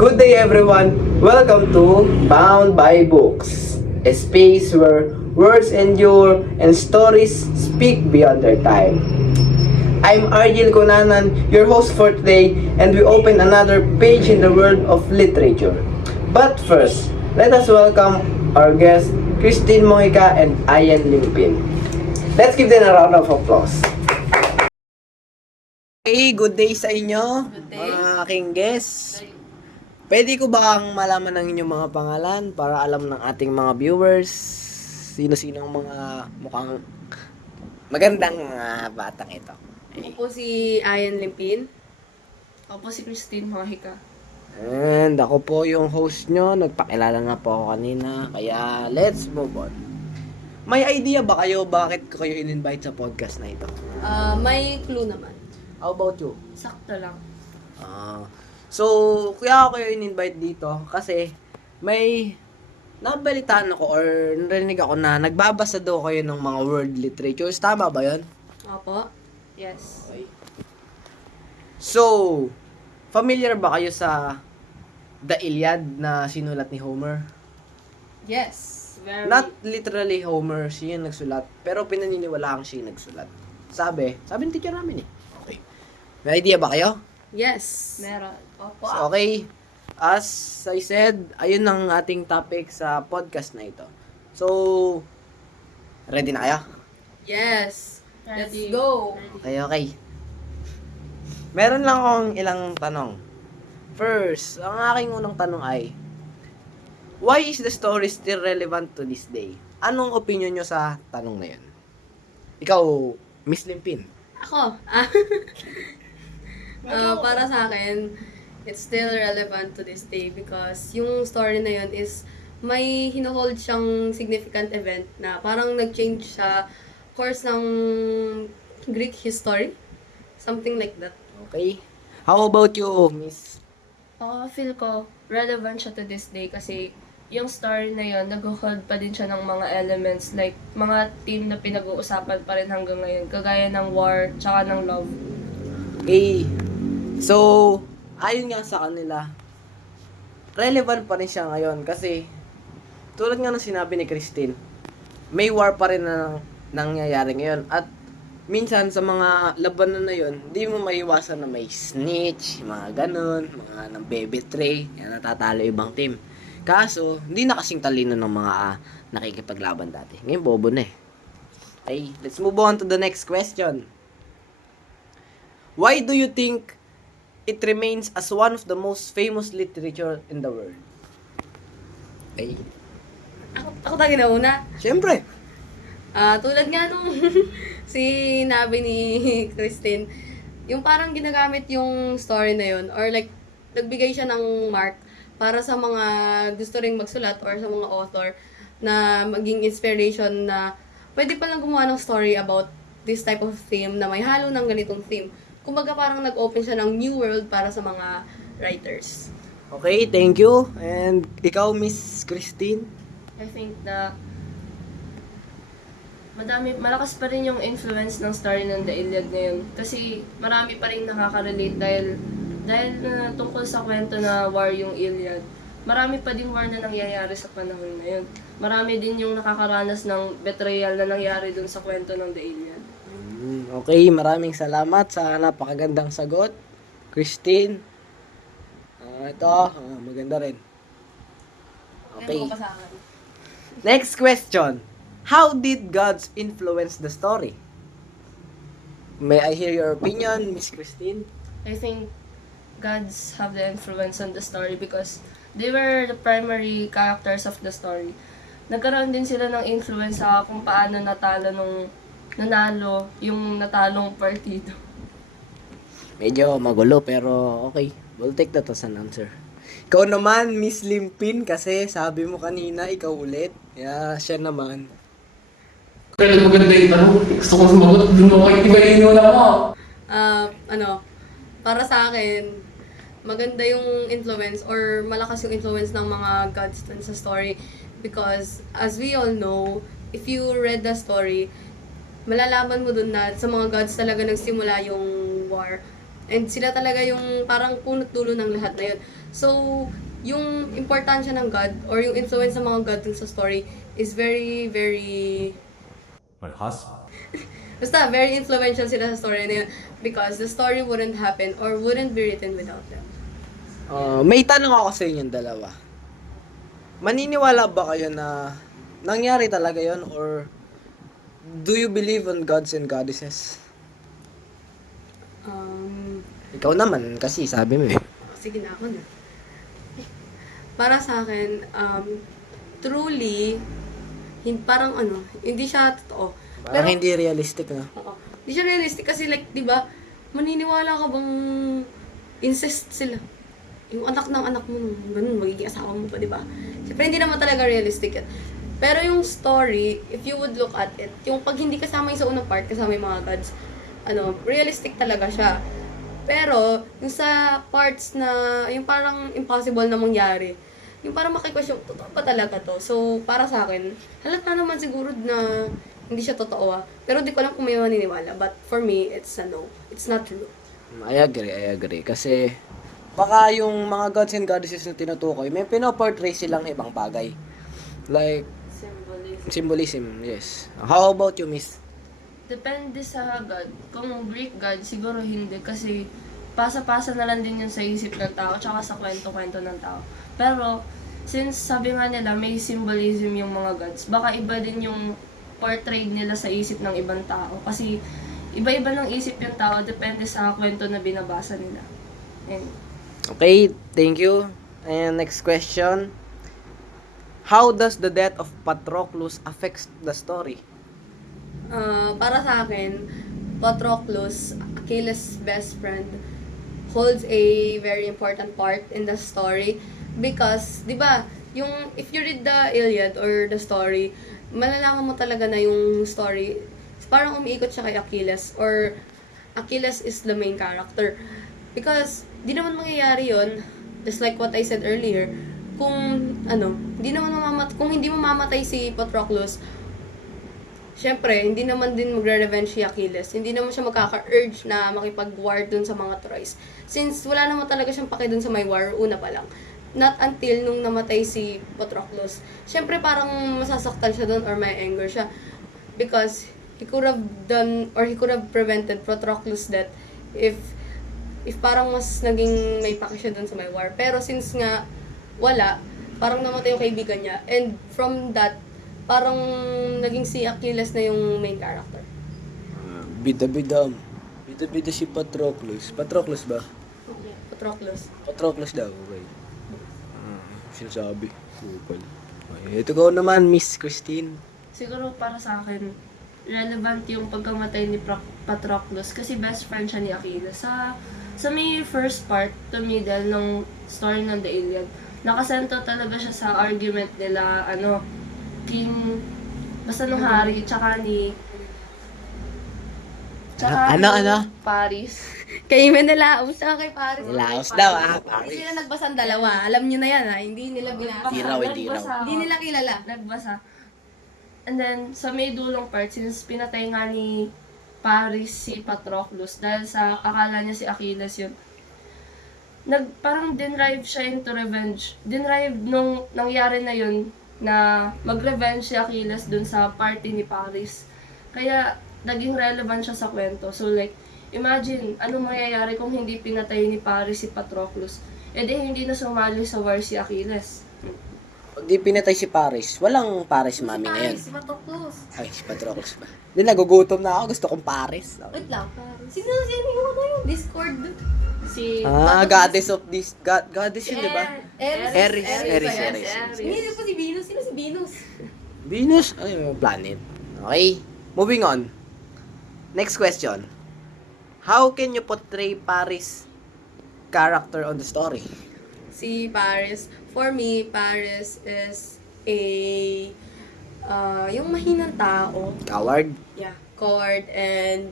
Good day everyone! Welcome to Bound by Books, a space where words endure and stories speak beyond their time. I'm Argil Conanan, your host for today, and we open another page in the world of literature. But first, let us welcome our guests, Christine Mojica and Ian Limpin. Let's give them a round of applause. Hey, good day sa inyo, Good day. mga aking guests. Pwede ko ba ang malaman ng inyong mga pangalan para alam ng ating mga viewers sino-sino ang mga mukhang magandang mga batang ito? Ako po si Ian Limpin. Ako po si Christine Mojica. And ako po yung host nyo, nagpakilala nga po ako kanina, kaya let's move on. May idea ba kayo bakit ko kayo in-invite sa podcast na ito? May clue naman. How about you? Sakto lang. So, kaya ako kayo in-invite dito kasi may nabalitaan ako or narinig ako na nagbabasa daw kayo ng mga world literatures. Tama ba yun? Opo. Yes. Okay. So, familiar ba kayo sa The Iliad na sinulat ni Homer? Yes. Very. Not literally Homer, siya yung nagsulat, pero pinaniniwalaang siya yung nagsulat. Sabi ng teacher namin eh. Okay. May idea ba kayo? Yes. Meron. Opo. So, okay. As I said, ayun ang ating topic sa podcast na ito. So, ready na kayo? Yes. Let's Ready. go. Okay. Meron lang akong ilang tanong. First, ang aking unang tanong ay, why is the story still relevant to this day? Anong opinion nyo sa tanong na yun? Ikaw, Miss Limpin. Ako. Para sa akin, it's still relevant to this day because yung story na yun is may hinohold siyang significant event na parang nag-change sa course ng Greek history. Something like that. Okay. How about you, Miss? Ako, feel ko, relevant siya to this day kasi yung story na yon nag-hold pa din siya ng mga elements like mga theme na pinag-uusapan pa rin hanggang ngayon kagaya ng war tsaka ng love. Okay. So, ayon nga sa kanila, relevant pa rin siya ngayon kasi tulad nga ng sinabi ni Christine, may war pa rin na nangyayari ngayon at minsan sa mga labanan na yon, di mo maiwasan na may snitch, mga ganun, mga nang bebetray, yan natatalo ibang team. Kaso, hindi na kasing talino ng mga nakikipaglaban dati. Ngayon, bobo na eh. Okay, let's move on to the next question. Why do you think it remains as one of the most famous literature in the world? Okay. Ako tayo na una. Siyempre. Tulad nga nung sinabi ni Christine, yung parang ginagamit yung story na yun or like nagbigay siya ng mark para sa mga gusto ring magsulat or sa mga author na maging inspiration na pwede palang gumawa ng story about this type of theme na may halo ng ganitong theme. Kumbaga parang nag-open siya ng new world para sa mga writers. Okay, thank you. And ikaw, Miss Christine? I think na malakas pa rin yung influence ng story ng The Iliad ngayon kasi marami pa rin nakaka-relate dahil tungkol sa kwento na war yung Iliad. Marami pa din war na nangyayari sa panahon na yun. Marami din yung nakakaranas ng betrayal na nangyari dun sa kwento ng The Iliad. Okay, maraming salamat sa napakagandang sagot. Christine. Ito, maganda rin. Okay. Yan po pa sa akin. Next question. How did gods influence the story? May I hear your opinion, Miss Christine? I think gods have the influence on the story because they were the primary characters of the story. Nagkaroon din sila ng influence sa kung paano nanalo yung natalong partido. Medyo magulo pero okay. We'll take that as an answer. Ikaw naman, Miss Limpin, kasi sabi mo kanina, ikaw ulit. Yeah, siya naman. Pero maganda yung tanong. Gusto ko sumagot. Doon mo kayo ibayin mo na mo. Para sa akin, maganda yung influence or malakas yung influence ng mga gods dun sa story because as we all know, if you read the story, malalaman mo dun na sa mga gods talaga nagsimula yung war. And sila talaga yung parang punot dulo ng lahat na yun. So, yung importansya ng God or yung influence ng mga God dun sa story is very, very... My husband. Basta, very influential sila sa story na yun because the story wouldn't happen or wouldn't be written without them. May tanong ako sa inyong dalawa. Maniniwala ba kayo na nangyari talaga yon or do you believe on gods and goddesses? Ikaw naman kasi sabi mo eh. Sige na ako na. Para sa akin, truly, parang hindi siya totoo. Parang hindi realistic na. Oo. Hindi siya realistic kasi like, di ba, maniniwala ka bang incest sila? Yung anak ng anak mo, ganun, magiging asawa mo pa, di ba? Siyempre, hindi naman talaga realistic yan. Pero yung story, if you would look at it, yung pag hindi kasama yung sa unang part, kasama yung mga gods, realistic talaga siya. Pero, yung sa parts na, yung parang impossible na mangyari, yung parang makikwestiyon, totoo pa talaga to? So, para sa akin, halata naman siguro na hindi siya totoo Pero di ko alam kung may maniniwala. But for me, it's a no. It's not true. I agree. Kasi, baka yung mga gods and goddesses na tinutukoy, may pinoportray silang ibang bagay. Like, symbolism, yes. How about you, miss? Depende sa God. Kung Greek God, siguro hindi. Kasi pasa-pasa na lang din yun sa isip ng tao, tsaka sa kwento-kwento ng tao. Pero, since sabi nga nila, may symbolism yung mga gods, baka iba din yung portrayed nila sa isip ng ibang tao. Kasi, iba-iba ng isip yung tao, depende sa kwento na binabasa nila. And, Okay, thank you. And next question. How does the death of Patroclus affect the story? Para sa akin, Patroclus, Achilles' best friend, holds a very important part in the story because, di ba, yung if you read the Iliad or the story, malalaman mo talaga na yung story parang umiikot siya kay Achilles or Achilles is the main character. Because di naman mangyayari yon, just like what I said earlier, kung kung hindi mamamatay si Patroclus, syempre, hindi naman din magre-revenge si Achilles. Hindi naman siya magkaka-urge na makipag-war dun sa mga Troys. Since wala naman talaga siyang paki dun sa may war, una pa lang. Not until nung namatay si Patroclus. Syempre, parang masasaktan siya dun or may anger siya. Because he could have done, or he could have prevented Patroclus' death if parang mas naging may paki siya dun sa may war. Pero since nga, wala, parang namatay yung kaibigan niya. And from that, parang naging si Achilles na yung main character. Bida-bida si Patroclus. Patroclus ba? Patroclus. Patroclus daw, okay. Sinasabi. Kupal. Okay, ito ko naman, Miss Christine. siguro para sa akin, relevant yung pagkamatay ni Patroclus kasi best friend siya ni Achilles. Sa may first part to middle ng story ng The Iliad, nakasento talaga siya sa argument nila, King, basta nung hari, tsaka ni Paris. Kay Menelaus, saka kay Paris. Menelaus daw, Hindi Paris. sila nagbasang dalawa. Alam nyo na yan, Hindi nila binasa. Di raw. Hindi nila kilala. Nagbasa. And then, sa may dulong part, since pinatay nga ni Paris si Patroclus, dahil sa akala niya si Achilles yun, parang dinrive siya into revenge. Dinrive nung nangyari na yun, na mag-revenge si Achilles dun sa party ni Paris. Kaya, naging relevant siya sa kwento. So like, imagine, ano mangyayari kung hindi pinatay ni Paris si Patroclus? E di hindi na sumali sa war si Achilles. Pag di pinatay si Paris, walang Paris mami ngayon. Si Patroclus. Ay, si Patroclus ba? Hindi, nagugutom na ako. Gusto kong Paris. Wait lang. Sino yung Discord? Si Goddess of this. Goddess yun, di ba? Eris. Eris. Hindi po si Venus. Sino si Venus? Venus? Ay, yung planet. Okay. Moving on. Next question. How can you portray Paris character on the story? Si Paris. For me, Paris is yung mahinang tao. Coward? Yeah, coward and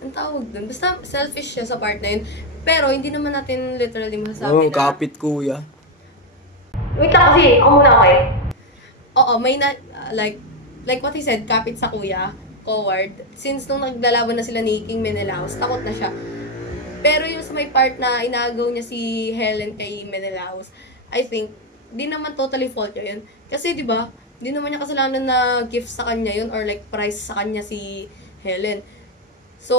ang tawag dun. Basta selfish siya sa part na yun. Pero hindi naman natin literally masasabi na... kapit kuya. Wait lang kasi, ako muna okay. Oo, may like what he said, kapit sa kuya, coward. Since nung naglalaban na sila ni King Menelaus, takot na siya. Pero yung sa may part na inagaw niya si Helen kay Menelaus, I think, di naman totally fault niya yun. Kasi di ba, di naman niya kasalanan na gift sa kanya yun or like prize sa kanya si Helen. So,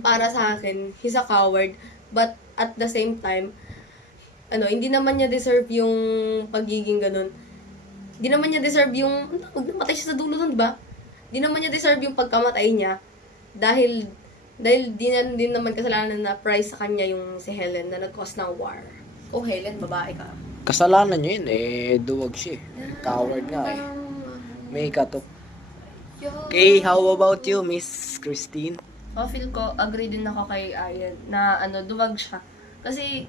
para sa akin, he's a coward. But at the same time, hindi naman niya deserve yung pagiging ganun. Di naman niya deserve yung, namatay siya sa dulo nun, di ba? Di naman niya deserve yung pagkamatay niya dahil din naman kasalanan na prize sa kanya yung si Helen na nag-cause ng war. Oh, Helen, babae ka. Kasalanan niya yun eh. Duwag siya eh. Coward nga eh. May katok. Okay, how about you, Miss Christine? Feel ko, agree din ako kay Ayan na duwag siya. Kasi,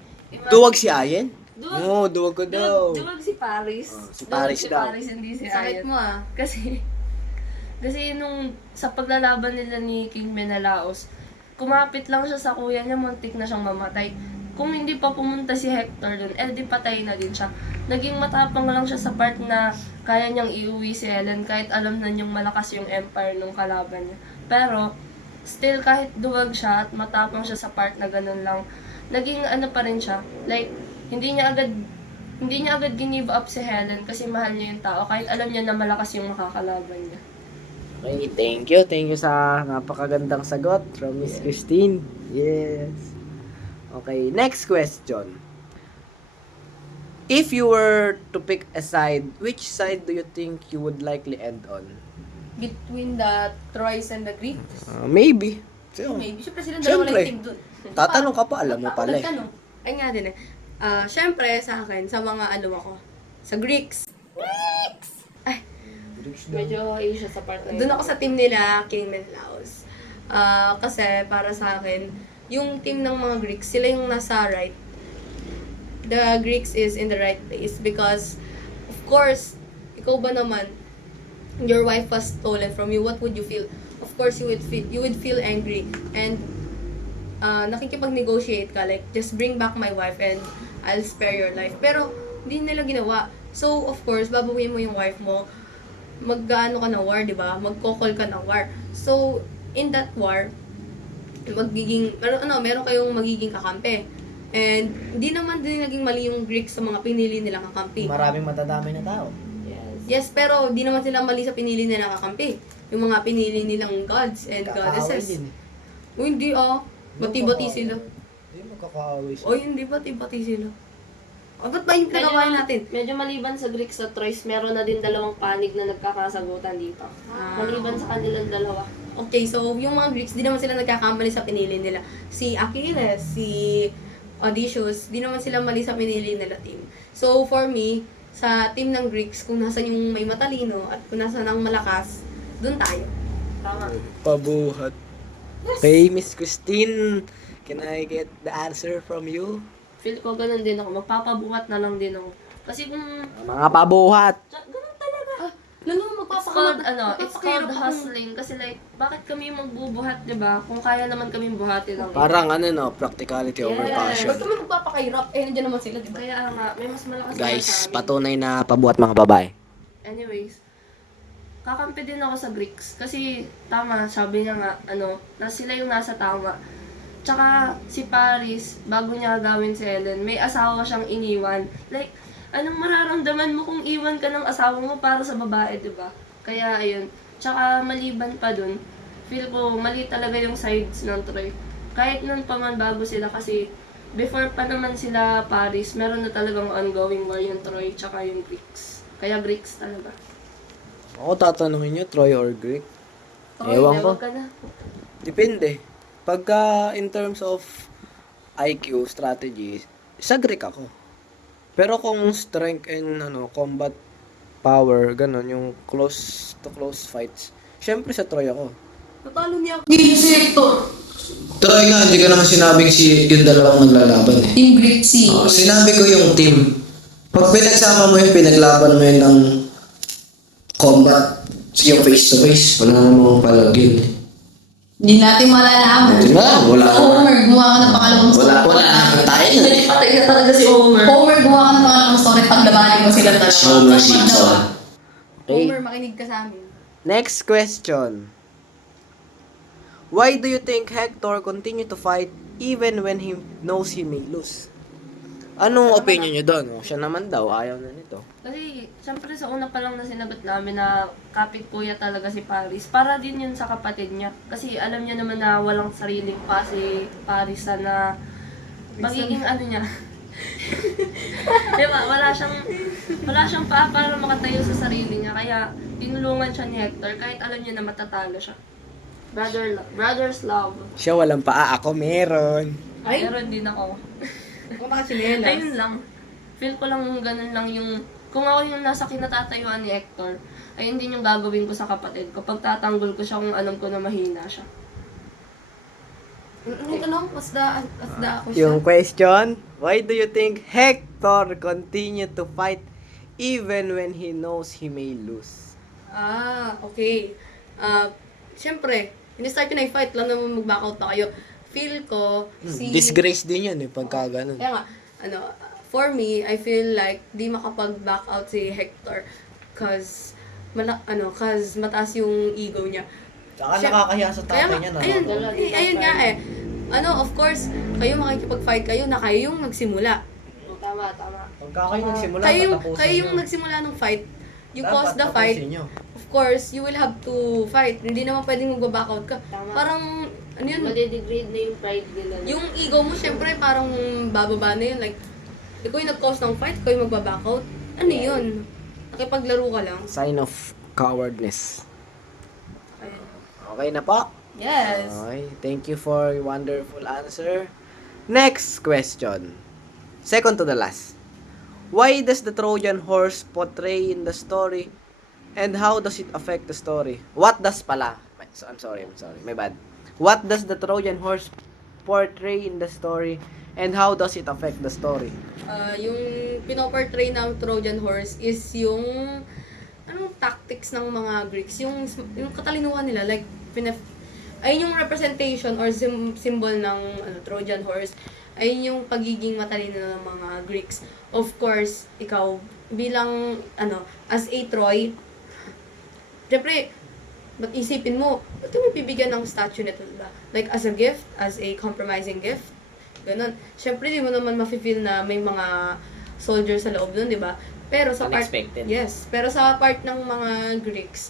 Duwag si Ayen? Duwag. Oo, duwag ko daw. Duwag si Paris. Si Paris Duwag si daw. Paris, hindi si Sakit Ayan. mo ah. Kasi nung sa paglalaban nila ni King Menelaos, kumapit lang siya sa kuya niya, muntik na siyang mamatay. Kung hindi pa pumunta si Hector dun, di patay na din siya. Naging matapang lang siya sa part na kaya niyang iuwi si Helen kahit alam na niyang malakas yung empire nung kalaban niya. Pero, still kahit duwag siya at matapang siya sa part na ganun lang, naging pa rin siya. Like, hindi niya agad give up si Helen kasi mahal niya yung tao kahit alam niya na malakas yung makakalaban niya. Okay, thank you. Thank you sa napakagandang sagot from Miss Christine. Yes. Okay, next question. If you were to pick a side, which side do you think you would likely end on? Between the Troys and the Greeks. Maybe. So, Maybe. Siyempre sila dalawa lang Siyempre. team dun. tatanong ka pa, alam mo pala eh. Nagtanong. Ay nga din eh. Siyempre sa akin, sa mga ako, sa Greeks. Medyo Asia sa part na yun. Doon ako sa team nila, King Menelaus. Kasi para sa akin, yung team ng mga Greeks, sila yung nasa right. The Greeks is in the right place because, of course, ikaw ba naman, your wife was stolen from you, what would you feel? Of course, you would feel angry and nakikipag-negotiate ka, like, just bring back my wife and I'll spare your life. Pero, hindi nila ginawa. So, of course, babawiin mo yung wife mo, mag-ano ka ng war, di ba? Magko-call ka ng war. So, in that war, meron kayong magiging kakampi. And, hindi naman din naging mali yung Greeks sa mga pinili nilang kakampi. Maraming matadami na tao. Yes, pero di naman sila mali sa pinili nilang kakampi. Yung mga pinili nilang gods and goddesses. O hindi bati-bati sila. Hindi magkakaaway O hindi bati-bati sila. Ba't ba yung pinagawain natin? Medyo maliban sa Greeks sa Troyes, meron na din dalawang panig na nagkakasagutan dito. Maliban sa kanilang dalawa. Okay, so yung mga Greeks, di naman sila nagkakamali sa pinili nila. Si Achilles, si Odysseus, di naman sila mali sa pinili nila team. So for me, sa team ng Greeks, kung nasan yung may matalino at kung nasan ang malakas, dun tayo. Tama. Pabuhat. Okay, Miss Christine, can I get the answer from you? Feel ko ganun din ako. Magpapabuhat na lang din ako. Kasi kung... Mga pabuhat. Ganun talaga. It's called Magpapakahirap ako. hustling. Kasi like, bakit kami magbubuhat, di ba? Kung kaya naman kami buhatin lang. Parang practicality over Yes. passion. Ba't kami magpapakahirap? Nandiyan naman sila, di ba? Kaya nga, may mas malakas na Guys, sa amin. patunay na pabuhat mga babae. Anyways, kakampi din ako sa Greeks. Kasi, tama, sabi niya nga, na sila yung nasa tama. Tsaka, si Paris, bago niya gawin si Helen, may asawa siyang iniwan. Like, anong mararamdaman mo kung iwan ka ng asawa mo para sa babae, di ba? Kaya, ayun. Tsaka, maliban pa dun, feel ko, mali talaga yung sides ng Troy. Kahit nun pa man bago sila kasi, before pa naman sila Paris, meron na talagang ongoing war yung Troy tsaka yung Greeks. Kaya Greeks talaga. Ako tatanungin niyo, Troy or Greek? Troy, Ewan ko. ewan ka na. Depende. Pagka in terms of IQ, strategy, sa Greek ako. Pero kung strength and combat power, ganun, yung close to close fights, syempre sa Troy ako. Natalo niya ako. Troy nga, hindi ko naman sinabing yung dalawang naglalaban eh. Team Greek si... Sinabi ko yung team. Pag pinagsama mo yun, pinaglaban mo yun ng combat, yung face to face, wala namang palagin eh. Hindi natin malalaman. Di ba? Wala. Homer, gumawa ka ng pangalawang story. Wala. Tayo na. Patay na talaga si Homer. Homer, gumawa ka ng pangalawang story. Paglabanin mo sila dalawa. Homer Simpson. Okay. Homer, makinig ka sa amin. Next question. Why do you think Hector continue to fight even when he knows he may lose? Anong opinion niyo doon? Oh, siya naman daw, ayaw na nito. Kasi, syempre sa una pa lang na sinagot namin na kapit kuya talaga si Paris. Para din yun sa kapatid niya. Kasi alam niya naman na walang sariling pa si Paris na magiging ano niya. Diba? Wala siyang pa para makatayo sa sarili niya. Kaya, tinulungan siya ni Hector kahit alam niya na matatalo siya. Brothers love. Siya walang paa, ako meron. Ay, Meron din ako. kung nakasinelas. Ayun lang. Feel ko lang ganun lang yung... Kung ako yung nasa kinatatayuan ni Hector, ayun din yung gagawin ko sa kapatid ko. Pagtatanggol ko siya kung alam ko na mahina siya. Ano? Asda ako siya. Yung question, why do you think Hector continue to fight even when he knows he may lose? Okay. Siyempre, in-start ko na yung fight, lang naman mag-back out na kayo. Feel ko, Disgrace din yun pagka ganun. Kaya nga, for me, I feel like di makapag-back out si Hector cause mataas yung ego niya. Saka nakakahiya sa Kaya tatay nga, niya na. ayun nga eh. Of course, kayo makikipag-fight kayo na kayo yung nagsimula. Tama. Pagka kayo nagsimula, Kayo yung nagsimula ng fight. You cause the fight. Of course, you will have to fight. Hindi naman pwedeng mag-back out ka. Tama. Parang, ano yun? Madidegrade na yung pride nila. Yung ego mo, syempre, parang bababa na yun. Like, ikaw yung nag-cause ng fight, ikaw yung magbaback out. Ano yun? Nakipaglaro ka lang. Sign of cowardness. Ayun. Okay na po? Yes. Okay, thank you for your wonderful answer. Next question. Second to the last. Why does the Trojan horse portray in the story and how does it affect the story? What does pala? I'm sorry. My bad. What does the Trojan horse portray in the story and how does it affect the story? Yung pinoportray ng Trojan horse is yung tactics ng mga Greeks, yung katalinuhan nila, like ayun yung representation or symbol ng Trojan horse. Ayun yung pagiging matalino ng mga Greeks. Of course, ikaw bilang as a Troy, syempre, ba't isipin mo, ba't kami bibigyan ng statue nito, diba? Like, as a gift, as a compromising gift, ganun. Syempre, di mo naman mafe-feel na may mga soldiers sa loob nun, di ba? Pero sa Unexpected. pero sa part ng mga Greeks,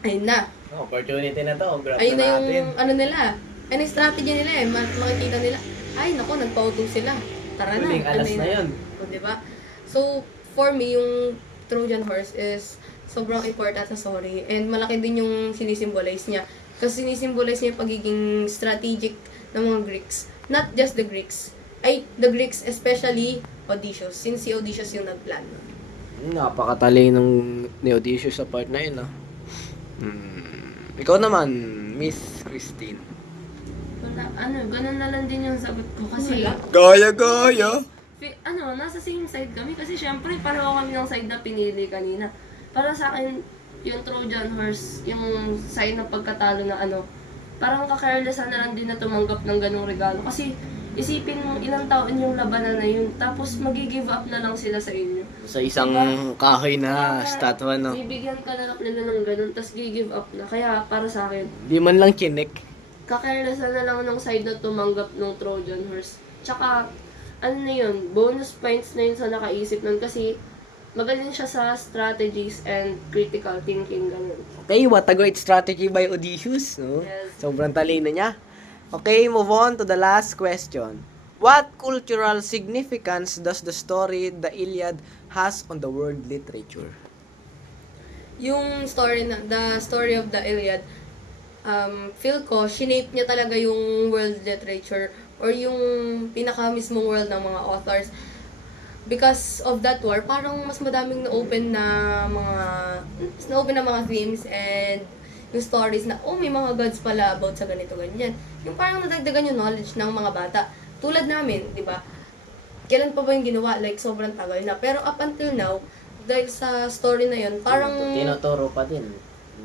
ayun na. Opportunity na to. Grab Ayun na natin. yung, nila. Ano yung strategy nila eh. Makikita nila, ay, naku, nagpa-auto sila. Tara na. Huling alas na yun. O, diba? So, for me, yung Trojan horse is sobrang important sa story. And malaki din yung sinisimbolize niya. Kasi sinisimbolize niya yung pagiging strategic ng mga Greeks. Not just the Greeks. The Greeks, especially Odysseus. Since si Odysseus yung nagplan. Napakatalinong ni Odysseus sa part na yun, Ikaw naman, Miss Christine. Wala, ganun na lang din yung sagot ko. Kasi, Gaya! nasa same side kami. Kasi syempre, pareho kami ng side na pinili kanina. Para sa akin, yung Trojan horse, yung side ng pagkatalo na parang kakarelasan na lang din na tumanggap ng ganung regalo. Kasi, isipin mo, ilang taon yung labanan na yun, tapos magi-give up na lang sila sa inyo. Sa isang kahoy na statwa, no? Bibigyan ka na lang nila ng ganun, tapos gi-give up na. Kaya, para sa akin, Di man lang chinik. kakarelasan na lang ng side na tumanggap ng Trojan horse. Tsaka, bonus points na yun sa nakaisip nun kasi magaling siya sa strategies and critical thinking, ganun. Okay, what a great strategy by Odysseus, no? Yes. Sobrang talino niya. Okay, move on to the last question. What cultural significance does the story, the Iliad, has on the world literature? Yung the story of the Iliad, feel ko, shinape niya talaga yung world literature or yung pinaka mismong world ng mga authors. Because of that war, parang mas madaming na-open na mga themes and yung stories na, may mga gods pala about sa ganito, ganyan. Yung parang nadagdagan yung knowledge ng mga bata. Tulad namin, di ba? Kailan pa ba yung ginawa? Like, sobrang tagal na. Pero up until now, dahil sa story na yun, parang Tinuturo pa din.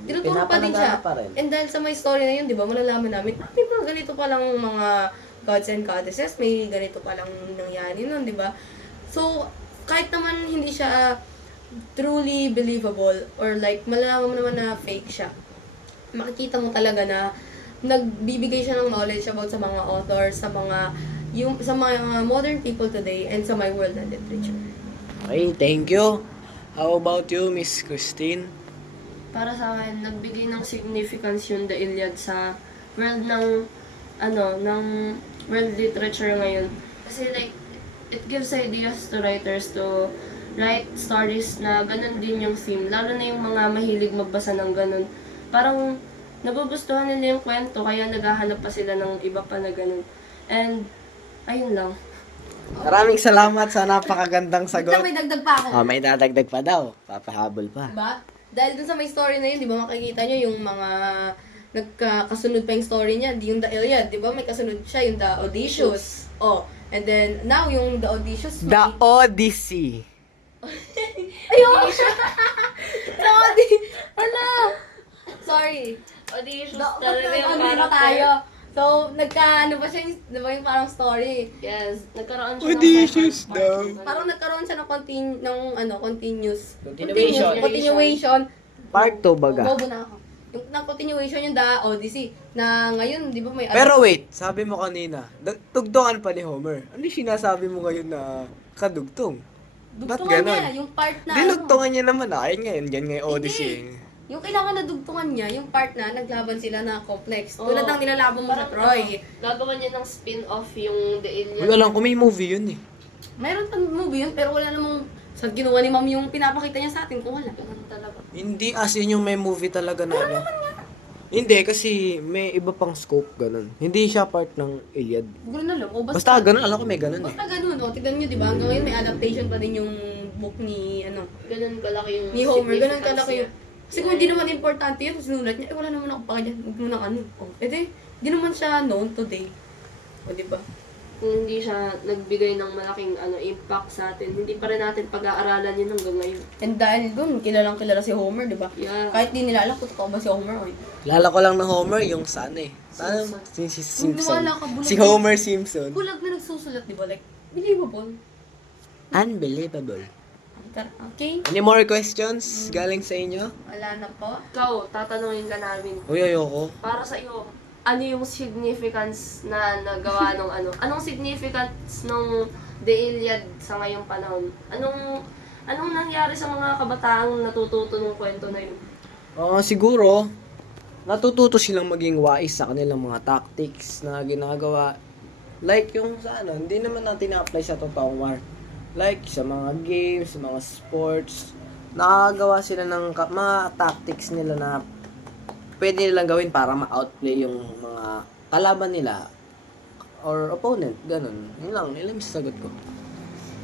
tinuturo pa din siya. Pa rin. And dahil sa may story na yun, di ba, malalaman namin, may mga ganito palang mga gods and goddesses, may ganito palang nangyari nun, di ba? So, kahit naman hindi siya truly believable or like malalaman mo naman na fake siya, makikita mo talaga na nagbibigay siya ng knowledge about sa mga authors, sa mga modern people today, and sa my world and literature. Okay, thank you. How about you, Miss Christine? Para sa akin, nagbigay ng significance yung The Iliad sa world ng world literature ngayon. Kasi like, it gives ideas to writers to write stories na ganun din yung theme. Lalo na yung mga mahilig magbasa ng ganun. Parang nagugustuhan nila yung kwento, kaya naghahanap pa sila ng iba pa na ganun. And, ayun lang. Maraming salamat sa napakagandang Wait sagot. lang, may dagdag pa ako. Oh, may dadagdag pa daw. Papahabol pa. Diba? Dahil dun sa may story na yun, di ba makikita nyo yung mga nagkasunod pa yung story niya, yung The Iliad, di ba? May kasunod siya, yung The Odysseus. Oh, and then, now yung The Odysseus. The Odyssey. Ayun! The Odyssey! Ano? Sorry. Auditions Ano na tayo? So, nagka-ano ba siya, di ba yung parang story? Yes, nagkaroon siya Odysseus ng daw. Parang nagkaroon siya ng Continuation. Continuation. Part 2 baga. Bobo na ako. Yung continuation yung The Odyssey. Na ngayon, di ba may... Pero wait, sabi mo kanina, tugtungan pa ni Homer. Ano yung sinasabi mo ngayon na kadugtong? Ba't Dugtungan ganon? niya, yung part na... Dinugtungan niya naman ah. Ayun ngayon, yan nga yung Odyssey. Yung kailangan na dugtungan niya, yung part na naglaban sila na complex. Oo. Tulad ng nilalaban mo sa Troy. Gagawa niya ng spin-off yung The Iliad. Wala lang kung may movie yun eh. Mayroon pang movie yun, pero wala namang... Sa ginawa ni Ma'am yung pinapakita niya sa atin kung wala. Ganun talaga. Hindi as in yung may movie talaga na ano. Hindi, kasi may iba pang scope, ganun. Hindi siya part ng Iliad. Ganoon na lang. O Basta ganun, alam ko may ganun eh. Basta ganun, o. Tignan nyo, di ba? Hanggang ngayon may adaptation pa din yung book ni, Ganun kalaki yung ni Homer. Ganun significance kalaki yung... niya. Kasi kung hindi naman importante yun, sinulat niya, wala naman ako pa dyan. Huwag mo nang ano. O, di naman siya known today. O, di ba? Kung hindi siya nagbigay ng malaking impact sa atin, hindi pa rin natin pag-aaralan yun hanggang ngayon. And dahil dun, kilalang kilala si Homer, di ba? Yeah. Kahit di nila alam kung totoo ba si Homer, o. Kilala ko lang ng Homer yung sa ano eh. Paano? Si Simpson. Wala ka, bulag Si na- Homer Simpson. Bulag na nagsusulat, di ba? Like, believable. Unbelievable. Okay? Any more questions galing sa inyo? Wala na po. Ikaw, tatanungin ka namin. Uy, ayoko. Para sa iyo, ano yung significance na nagawa ng Anong significance ng The Iliad sa ngayong panahon? Anong nangyari sa mga kabataang natututo ng kwento na yun? Siguro, natututo silang maging wise sa kanilang mga tactics na ginagawa. Like yung sa hindi naman natin na-apply sa totoong war. Like sa mga games, sa mga sports, nakagawa sila ng mga tactics nila na pwede nilang gawin para ma-outplay yung mga kalaban nila or opponent, ganun. Yun lang yung sagot ko.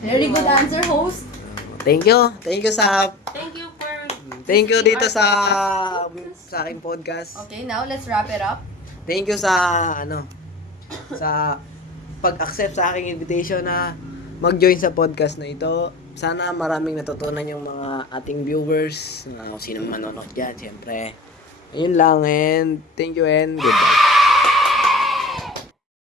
Very good answer, host. Thank you. Thank you Thank you dito sa aking podcast. Okay, now let's wrap it up. Thank you sa sa pag-accept sa aking invitation na mag-join sa podcast na ito. Sana maraming natutunan yung mga ating viewers, kung sinong manonood dyan, siyempre. Ayun lang, and thank you and goodbye.